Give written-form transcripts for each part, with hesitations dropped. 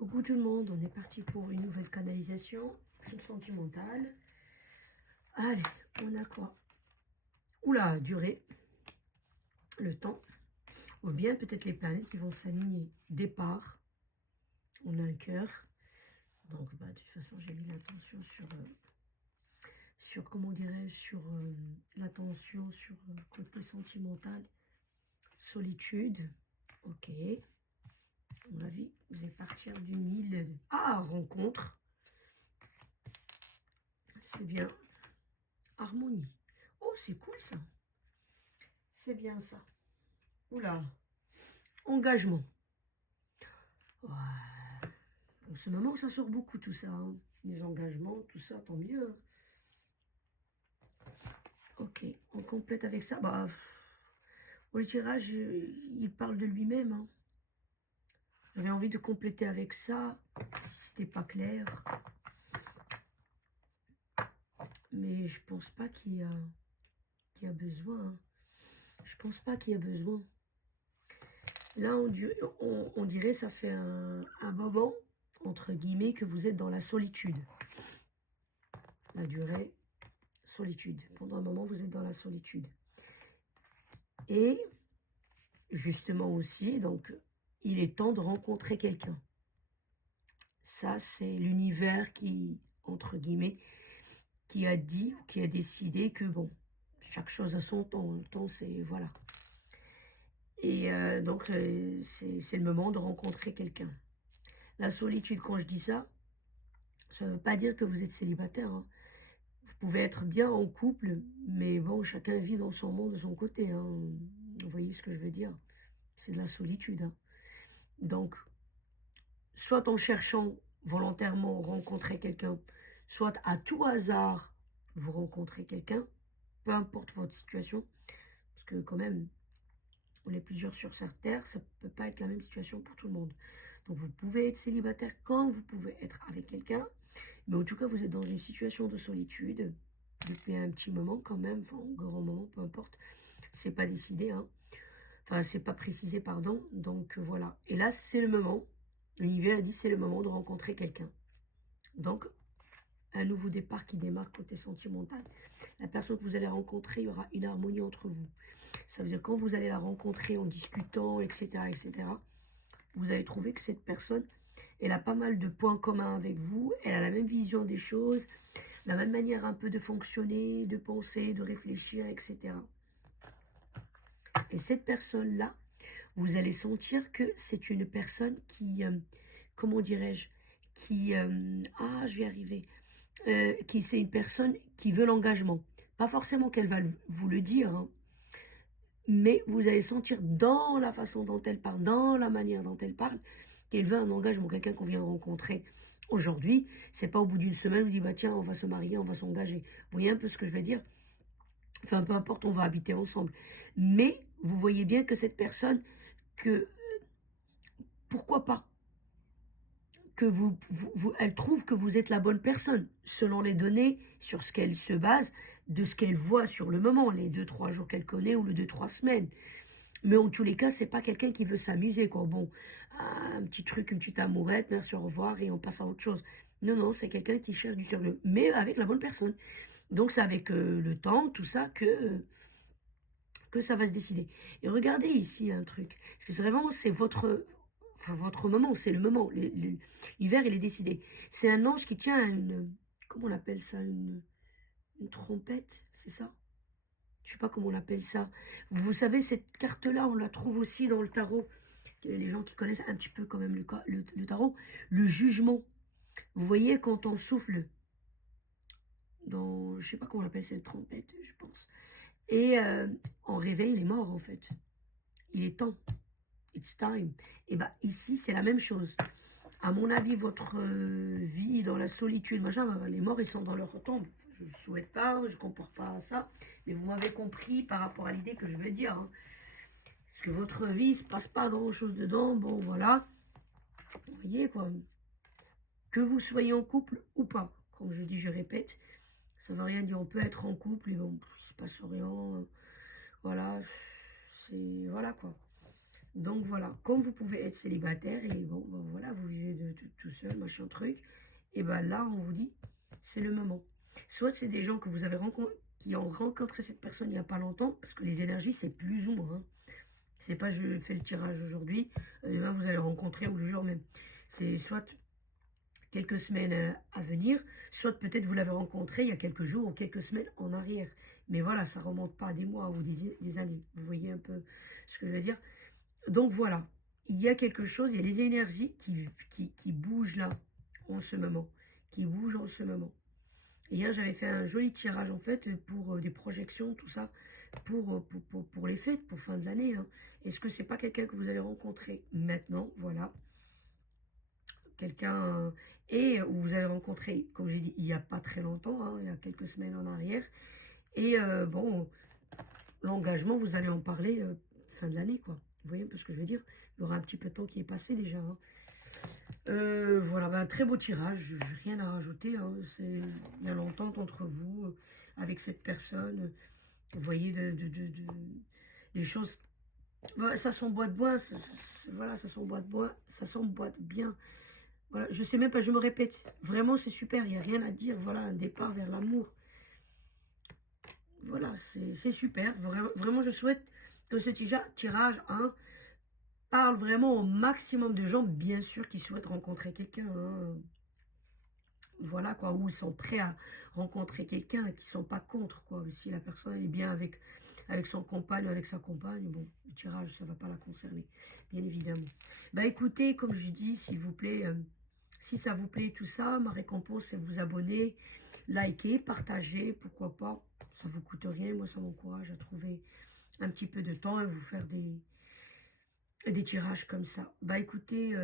Coucou tout le monde, on est parti pour une nouvelle canalisation sentimentale. Allez, on a quoi? Oula, durée, le temps, ou bien peut-être les planètes qui vont s'aligner. Départ, on a un cœur. Donc, de toute façon, j'ai mis l'attention sur comment dirais-je, sur l'attention sur côté sentimental, solitude. Ok, à mon avis, vous allez partir du 1000. Ah, rencontre. C'est bien. Harmonie. Oh, c'est cool ça. C'est bien ça. Oula. Engagement. Ouais. En ce moment, ça sort beaucoup tout ça. Hein. Les engagements, tout ça, tant mieux. Ok, on complète avec ça. Bah, le tirage, il parle de lui-même. Hein. J'avais envie de compléter avec ça. C'était pas clair. Mais je pense pas qu'il y a besoin. Hein. Je pense pas qu'il y a besoin. Là, on dirait ça fait un moment, entre guillemets, que vous êtes dans la solitude. La durée, solitude. Pendant un moment, vous êtes dans la solitude. Et, justement aussi, donc, il est temps de rencontrer quelqu'un. Ça, c'est l'univers qui, entre guillemets, qui a dit, qui a décidé que, bon, chaque chose a son temps. Le temps, c'est, voilà. Et donc, c'est le moment de rencontrer quelqu'un. La solitude, quand je dis ça ne veut pas dire que vous êtes célibataire. Hein. Vous pouvez être bien en couple, mais bon, chacun vit dans son monde de son côté. Hein. Vous voyez ce que je veux dire? C'est de la solitude. Hein. Donc, soit en cherchant volontairement rencontrer quelqu'un, soit à tout hasard, vous rencontrez quelqu'un, peu importe votre situation, parce que quand même, on est plusieurs sur cette terre, ça ne peut pas être la même situation pour tout le monde. Donc, vous pouvez être célibataire quand vous pouvez être avec quelqu'un, mais en tout cas, vous êtes dans une situation de solitude depuis un petit moment quand même, enfin, un grand moment, peu importe. C'est pas décidé, hein. Enfin, c'est pas précisé, pardon. Donc, voilà. Et là, c'est le moment. L'univers a dit c'est le moment de rencontrer quelqu'un. Donc, un nouveau départ qui démarre côté sentimental. La personne que vous allez rencontrer, il y aura une harmonie entre vous. Ça veut dire quand vous allez la rencontrer en discutant, etc., vous allez trouver que cette personne, elle a pas mal de points communs avec vous. Elle a la même vision des choses, la même manière un peu de fonctionner, de penser, de réfléchir, etc. Et cette personne-là, vous allez sentir que c'est une personne qui, comment dirais-je, qui, je vais y arriver, qui c'est une personne qui veut l'engagement. Pas forcément qu'elle va vous le dire, hein, mais vous allez sentir dans la façon dont elle parle, dans la manière dont elle parle, qu'elle veut un engagement. Quelqu'un qu'on vient rencontrer aujourd'hui, c'est pas au bout d'une semaine, vous dit bah tiens, on va se marier, on va s'engager. Vous voyez un peu ce que je veux dire? Enfin, peu importe, on va habiter ensemble. Mais vous voyez bien que cette personne, que pourquoi pas que elle trouve que vous êtes la bonne personne, selon les données, sur ce qu'elle se base, de ce qu'elle voit sur le moment, les 2-3 jours qu'elle connaît ou les 2-3 semaines. Mais en tous les cas, c'est pas quelqu'un qui veut s'amuser, quoi. Bon, un petit truc, une petite amourette, merci, au revoir, et on passe à autre chose. Non, non, c'est quelqu'un qui cherche du sérieux, mais avec la bonne personne. Donc, c'est avec le temps, tout ça, que ça va se décider. Et regardez ici un truc. Parce que c'est vraiment, c'est votre moment, c'est le moment. L'hiver, il est décidé. C'est un ange qui tient une, comment on appelle ça, une trompette, c'est ça? Je sais pas comment on appelle ça. Vous savez, cette carte-là, on la trouve aussi dans le tarot. Les gens qui connaissent un petit peu quand même le tarot. Le jugement. Vous voyez, quand on souffle dans, je sais pas comment on appelle cette trompette, je pense. Et on réveille les morts, en fait. Il est temps. It's time. Et bah ici, c'est la même chose. À mon avis, votre vie dans la solitude, machin, les morts, ils sont dans leur tombe. Je ne souhaite pas, je ne compare pas à ça, mais vous m'avez compris par rapport à l'idée que je veux dire. Hein. Parce que votre vie, il ne se passe pas grand-chose dedans. Bon, voilà. Vous voyez, quoi. Que vous soyez en couple ou pas. Comme je dis, je répète, ça ne veut rien dire. On peut être en couple et bon, il ne se passe rien. Voilà. Voilà, quoi. Donc voilà, comme vous pouvez être célibataire et bon, voilà, vous vivez de tout seul, machin truc. Et ben là, on vous dit, c'est le moment. Soit c'est des gens que vous avez rencontrés, qui ont rencontré cette personne il n'y a pas longtemps, parce que les énergies, c'est plus ou moins. Hein. C'est pas je fais le tirage aujourd'hui, demain vous allez rencontrer ou le jour même. C'est soit quelques semaines à venir, soit peut-être vous l'avez rencontré il y a quelques jours ou quelques semaines en arrière. Mais voilà, ça remonte pas à des mois ou des années. Vous voyez un peu ce que je veux dire? Donc voilà, il y a quelque chose, il y a les énergies qui bougent là, en ce moment. Qui bougent en ce moment. Hier, j'avais fait un joli tirage en fait pour des projections, tout ça, pour les fêtes, pour fin de l'année. Hein. Est-ce que c'est pas quelqu'un que vous allez rencontrer maintenant? Voilà. Quelqu'un et où vous avez rencontré, comme j'ai dit, il n'y a pas très longtemps, hein, il y a quelques semaines en arrière. Et bon, l'engagement, vous allez en parler fin de l'année, quoi. Vous voyez un peu ce que je veux dire? Il y aura un petit peu de temps qui est passé déjà. Hein. Voilà, ben, un très beau tirage, j'ai rien à rajouter. Hein. Il y a l'entente entre vous, avec cette personne. Vous voyez, les choses. Ça s'emboîte bien, voilà, ça s'emboîte bien. Voilà, je sais même pas, je me répète. Vraiment, c'est super, il n'y a rien à dire. Voilà, un départ vers l'amour. Voilà, c'est super. Vraiment, je souhaite que ce tirage hein, parle vraiment au maximum de gens, bien sûr, qui souhaitent rencontrer quelqu'un. Hein. Voilà, quoi, où ils sont prêts à rencontrer quelqu'un, qui ne sont pas contre, quoi. Si la personne est bien avec son compagne ou avec sa compagne, bon, le tirage, ça ne va pas la concerner, bien évidemment. Bah écoutez, comme je dis, s'il vous plaît, si ça vous plaît tout ça, ma récompense, c'est vous abonner, liker, partager, pourquoi pas. Ça ne vous coûte rien, moi ça m'encourage à trouver un petit peu de temps et vous faire des tirages comme ça. Bah écoutez,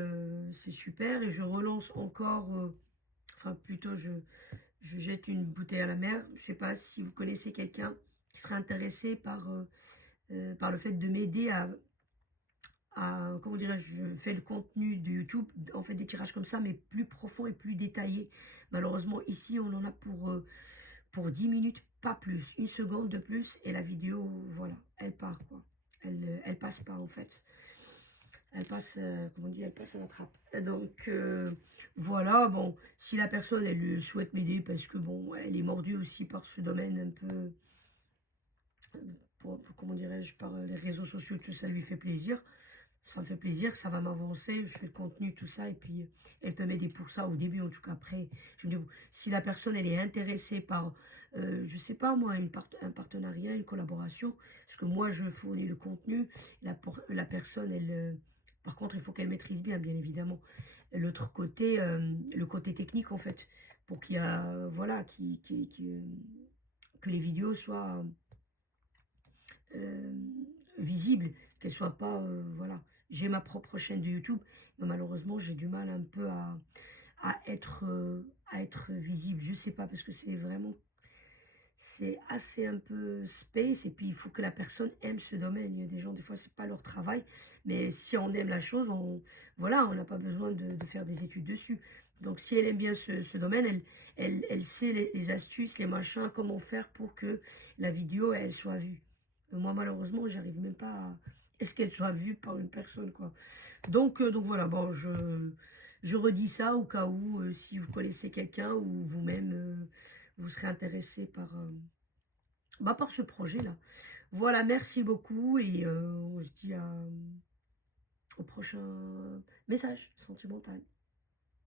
c'est super et je relance encore, enfin plutôt je jette une bouteille à la mer. Je ne sais pas si vous connaissez quelqu'un qui serait intéressé par le fait de m'aider comment dirais-je, je fais le contenu de YouTube, en fait des tirages comme ça, mais plus profond et plus détaillé. Malheureusement, ici, on en a pour 10 minutes, pas plus. Une seconde de plus, et la vidéo, voilà, elle part, quoi. Elle passe pas, en fait. Elle passe, comment on dit, elle passe à la trappe. Et donc, voilà, bon, si la personne, elle souhaite m'aider, parce que, bon, elle est mordue aussi par ce domaine un peu, comment dirais-je, par les réseaux sociaux, tout ça lui fait plaisir. Ça me fait plaisir, ça va m'avancer, je fais le contenu, tout ça, et puis elle peut m'aider pour ça au début, en tout cas après. Je me dis, bon, si la personne, elle est intéressée par, je sais pas moi, un partenariat, une collaboration, parce que moi, je fournis le contenu, la personne, elle, par contre, il faut qu'elle maîtrise bien, bien évidemment. L'autre côté, le côté technique, en fait, pour qu'il y a, voilà, que les vidéos soient euh, visibles, qu'elles soient pas, voilà. J'ai ma propre chaîne de YouTube, mais malheureusement, j'ai du mal un peu à être visible. Je sais pas, parce que c'est assez un peu space, et puis il faut que la personne aime ce domaine. Il y a des gens, des fois, c'est pas leur travail, mais si on aime la chose, voilà, on n'a pas besoin de faire des études dessus. Donc, si elle aime bien ce domaine, elle sait les astuces, les machins, comment faire pour que la vidéo, elle soit vue. Moi, malheureusement, j'arrive même pas à est-ce qu'elle soit vue par une personne, quoi. Donc voilà, bon, je redis ça au cas où, si vous connaissez quelqu'un ou vous-même, vous serez intéressé par ce projet-là. Voilà, merci beaucoup et on se dit au prochain message sentimental.